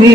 بھی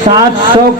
700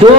2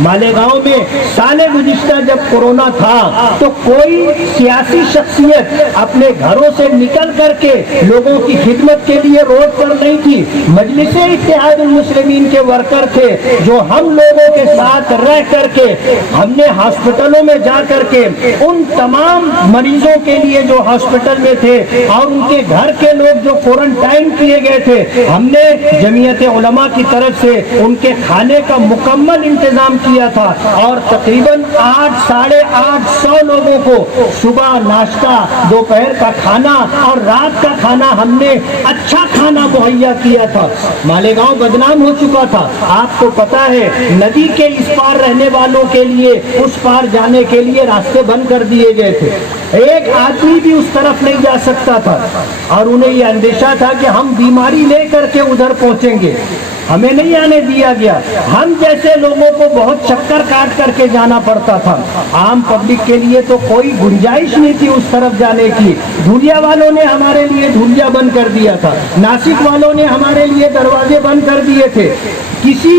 مالیگاؤں میں سال گزشتہ جب کورونا تھا تو کوئی سیاسی شخصیت اپنے گھروں سے نکل کر کے لوگوں کی خدمت کے لیے روڈ پر نہیں تھی۔ مجلس اتحاد المسلمین کے ورکر تھے جو ہم لوگوں کے ساتھ رہ کر کے ہم نے ہاسپٹلوں میں جا کر کے ان تمام مریضوں کے لیے جو ہاسپٹل میں تھے اور ان کے گھر کے لوگ جو کوارنٹائن کیے گئے تھے، ہم نے جمعیت علماء کی طرف سے ان کے کھانے کا مکمل انتظام کیا تھا اور تقریباً 800-850 لوگوں کو صبح ناشتہ، دوپہر کا کھانا اور رات کا کھانا ہم نے اچھا کھانا مہیا کیا تھا۔ مالیگاؤں بدنام ہو چکا تھا، آپ کو پتا ہے، ندی کے اس پار رہنے والوں کے لیے اس پار جانے کے لیے راستے بند کر دیے گئے تھے، ایک آدمی بھی اس طرف نہیں جا سکتا تھا اور انہیں یہ اندیشہ تھا کہ ہم بیماری لے کر کے ادھر پہنچیں گے، ہمیں نہیں آنے دیا گیا۔ ہم جیسے لوگوں کو بہت چکر کاٹ کر کے جانا پڑتا تھا، عام پبلک کے لیے تو کوئی گنجائش نہیں تھی اس طرف جانے کی۔ دھولیا والوں نے ہمارے لیے دھولیا بند کر دیا تھا، ناسک والوں نے ہمارے لیے دروازے بند کر دیے تھے، کسی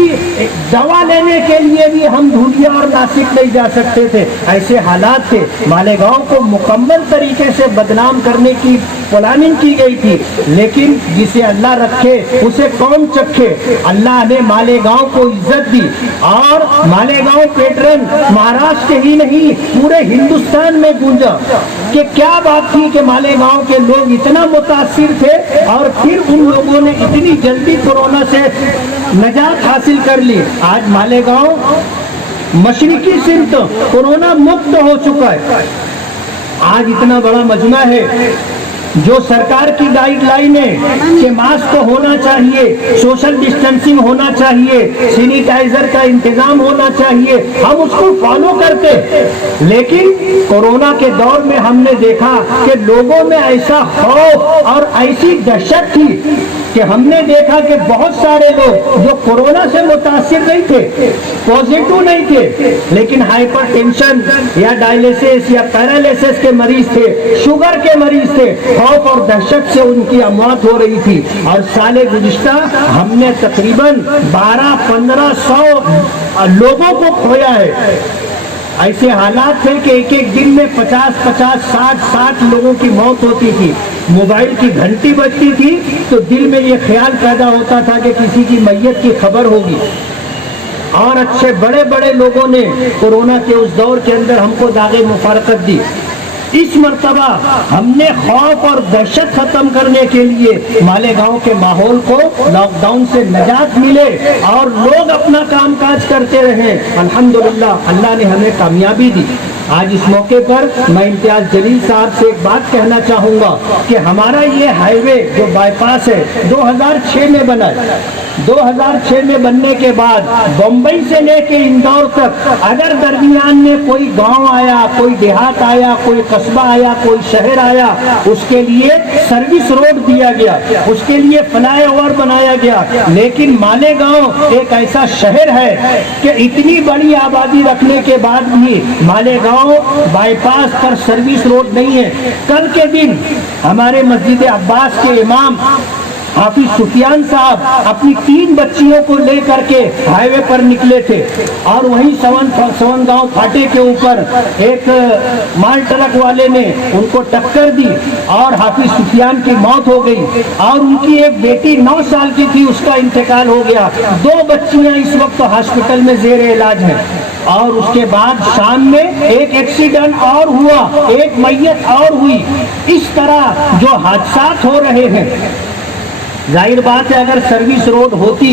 دوا لینے کے لیے بھی ہم دھولیا اور ناسک نہیں جا سکتے تھے۔ ایسے حالات تھے، مالیگاؤں کو مکمل طریقے سے بدنام کرنے کی پلاننگ کی گئی تھی، لیکن جسے اللہ رکھے اسے کون چکھے۔ اللہ نے مالیگاؤں کو عزت دی اور مالیگاؤں پیٹرن مہاراشٹر ہی نہیں پورے ہندوستان میں گونجا کہ کیا بات تھی کہ مالیگاؤں کے لوگ اتنا متاثر تھے اور پھر ان لوگوں نے اتنی جلدی کورونا سے نجات حاصل کر لی۔ آج مالیگاؤں مشرقی سمت کورونا مکت ہو چکا ہے۔ آج اتنا بڑا مجمع ہے، جو سرکار کی گائیڈ لائن ہے کہ ماسک ہونا چاہیے، سوشل ڈسٹینسنگ ہونا چاہیے، سینیٹائزر کا انتظام ہونا چاہیے، ہم اس کو فالو کرتے، لیکن کورونا کے دور میں ہم نے دیکھا کہ لوگوں میں ایسا خوف اور ایسی دہشت تھی کہ ہم نے دیکھا کہ بہت سارے لوگ جو کورونا سے متاثر نہیں تھے، پازیٹو نہیں تھے، لیکن ہائپر ٹینشن یا ڈائلیسس یا پیرالائسس کے مریض تھے، شوگر کے مریض تھے، خوف اور دہشت سے ان کی اموات ہو رہی تھی۔ اور سال گزشتہ ہم نے تقریباً 1200-1500 لوگوں کو کھویا ہے۔ ایسے حالات تھے کہ ایک ایک دن میں 50-50 60 لوگوں کی موت ہوتی تھی۔ موبائل کی گھنٹی بجتی تھی تو دل میں یہ خیال پیدا ہوتا تھا کہ کسی کی میت کی خبر ہوگی، اور اچھے بڑے بڑے لوگوں نے کورونا کے اس دور کے اندر ہم کو داغ مفارقت دی۔ اس مرتبہ ہم نے خوف اور دہشت ختم کرنے کے لیے مالیگاؤں کے ماحول کو لاک ڈاؤن سے نجات ملے اور لوگ اپنا کام کاج کرتے رہے۔ الحمدللہ اللہ نے ہمیں کامیابی دی۔ آج اس موقع پر میں امتیاز جلیل صاحب سے ایک بات کہنا چاہوں گا کہ ہمارا یہ ہائی وے جو بائی پاس ہے 2006 میں بنا ہے، 2006 میں بننے کے بعد بمبئی سے لے کے اندور تک اگر درمیان میں کوئی گاؤں آیا، کوئی دیہات آیا، کوئی قصبہ آیا، کوئی شہر آیا، اس کے لیے سروس روڈ دیا گیا، اس کے لیے فلائی اوور بنایا گیا۔ لیکن مالیگاؤں ایک ایسا شہر ہے کہ اتنی بڑی آبادی رکھنے کے بعد بھی Malegaon by pass per service road نہیں ہے۔ کل کے دن ہمارے مسجد عباس کے امام حافظ سفیان صاحب اپنی 3 بچیوں کو لے کر کے ہائی وے پر نکلے تھے اور وہیں سون گاؤں پھاٹے کے اوپر ایک مال ٹرک والے نے ان کو ٹکر دی اور حافظ سفیان کی موت ہو گئی، اور ان کی ایک بیٹی 9 سال کی تھی، اس کا انتقال ہو گیا۔ 2 بچیاں اس وقت ہاسپٹل میں زیر علاج ہیں۔ اور اس کے بعد شام میں ایک ایکسیڈنٹ اور ہوا، ایک میت اور ہوئی۔ اس طرح جو حادثات ہو رہے ہیں، ظاہر بات ہے اگر سروس روڈ ہوتی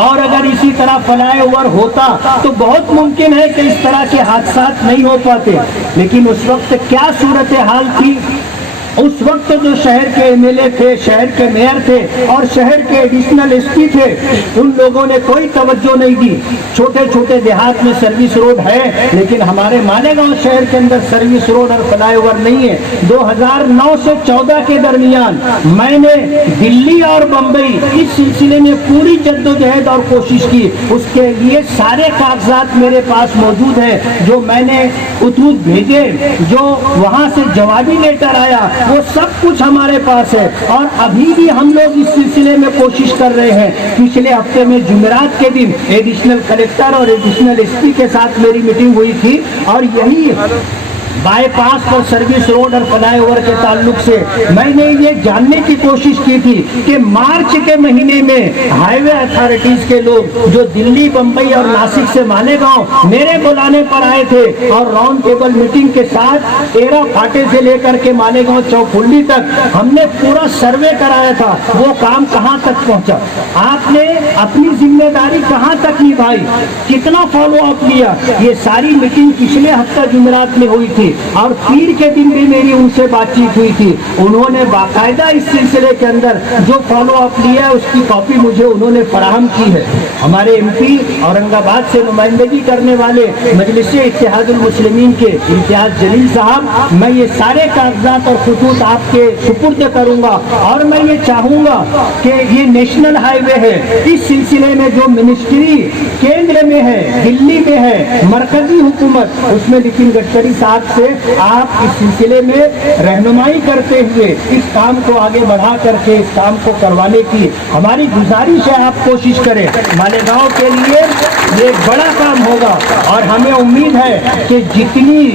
اور اگر اسی طرح فلائی اوور ہوتا تو بہت ممکن ہے کہ اس طرح کے حادثات نہیں ہو پاتے۔ لیکن اس وقت کیا صورتحال تھی؟ اس وقت جو شہر کے ایم ایل اے تھے، شہر کے میئر تھے اور شہر کے ایڈیشنل ایس پی تھے، ان لوگوں نے کوئی توجہ نہیں دی۔ چھوٹے چھوٹے دیہات میں سروس روڈ ہے، لیکن ہمارے مالیگاؤں شہر کے اندر سروس روڈ اور فلائی اوور نہیں ہے۔ 2009 سے 14 کے درمیان میں نے دلی اور بمبئی اس سلسلے میں پوری جدوجہد اور کوشش کی۔ اس کے لیے سارے کاغذات میرے پاس موجود ہیں جو میں نے خطوط بھیجے، جو وہاں سے جوابی لیٹر آیا وہ سب کچھ ہمارے پاس ہے، اور ابھی بھی ہم لوگ اس سلسلے میں کوشش کر رہے ہیں۔ پچھلے ہفتے میں جمعرات کے دن ایڈیشنل کلیکٹر اور ایڈیشنل ایس پی کے ساتھ میری میٹنگ ہوئی تھی، اور یہی by pass per service road اور فلائی اوور کے تعلق سے میں نے یہ جاننے کی کوشش کی تھی کہ مارچ کے مہینے میں ہائی وے اتھارٹیز کے لوگ جو دلی، بمبئی اور ناسک سے مالیگاؤں میرے بلانے پر آئے تھے، اور راؤنڈ ٹیبل میٹنگ کے ساتھ 13 پھاٹے سے لے کر کے مالیگاؤں چوکھلی تک ہم نے پورا سروے کرایا تھا، وہ کام کہاں تک پہنچا؟ آپ نے اپنی ذمہ داری کہاں تک نبھائی؟ کتنا فالو اپ کیا؟ یہ ساری میٹنگ پچھلے ہفتہ جمعرات میں ہوئی تھی، اور پیر کے دن بھی میری ان سے بات چیت ہوئی تھی۔ انہوں نے باقاعدہ اس سلسلے کے اندر جو فالو اپ لیا ہے اس کی کاپی مجھے انہوں نے فراہم کی ہے۔ ہمارے ایم پی اورنگ آباد سے نمائندگی کرنے والے مجلس اتحاد المسلمین کے امتیاز جلیل صاحب، میں یہ سارے کاغذات اور خطوط آپ کے سپرد کروں گا، اور میں یہ چاہوں گا کہ یہ نیشنل ہائی وے ہے، اس سلسلے میں جو منسٹری کیندر میں ہے، دلی میں ہے، مرکزی حکومت، اس میں نتن گڈکری صاحب سے آپ اس سلسلے میں رہنمائی کرتے ہوئے اس کام کو آگے بڑھا کر کے اس کام کو کروانے کی ہماری گزارش ہے۔ آپ کوشش کریں، مالیگاؤں کے لیے یہ بڑا کام ہوگا، اور ہمیں امید ہے کہ جتنی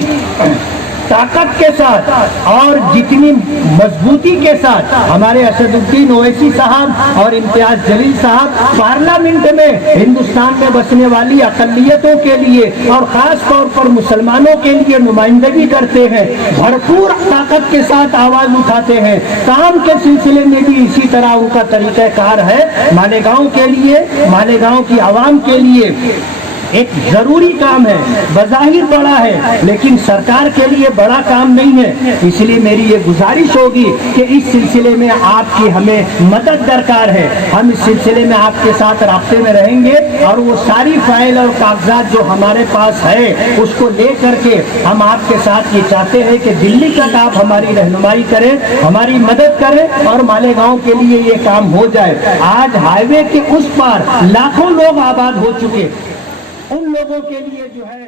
طاقت کے ساتھ اور جتنی مضبوطی کے ساتھ ہمارے اسد الدین اویسی صاحب اور امتیاز جلیل صاحب پارلیمنٹ میں ہندوستان میں بسنے والی اقلیتوں کے لیے اور خاص طور پر مسلمانوں کے لیے نمائندگی کرتے ہیں، بھرپور طاقت کے ساتھ آواز اٹھاتے ہیں، کام کے سلسلے میں بھی اسی طرح ان کا طریقہ کار ہے۔ مالیگاؤں کے لیے، مالیگاؤں کی عوام کے لیے ایک ضروری کام ہے، بظاہر بڑا ہے لیکن سرکار کے لیے بڑا کام نہیں ہے، اس لیے میری یہ گزارش ہوگی کہ اس سلسلے میں آپ کی ہمیں مدد درکار ہے۔ ہم اس سلسلے میں آپ کے ساتھ رابطے میں رہیں گے، اور وہ ساری فائل اور کاغذات جو ہمارے پاس ہے اس کو لے کر کے ہم آپ کے ساتھ یہ چاہتے ہیں کہ دلی تک آپ ہماری رہنمائی کریں، ہماری مدد کریں، اور مالیگاؤں کے لیے یہ کام ہو جائے۔ آج ہائی وے کے اس پار لاکھوں لوگ آباد ہو چکے، ان لوگوں کے لیے جو ہے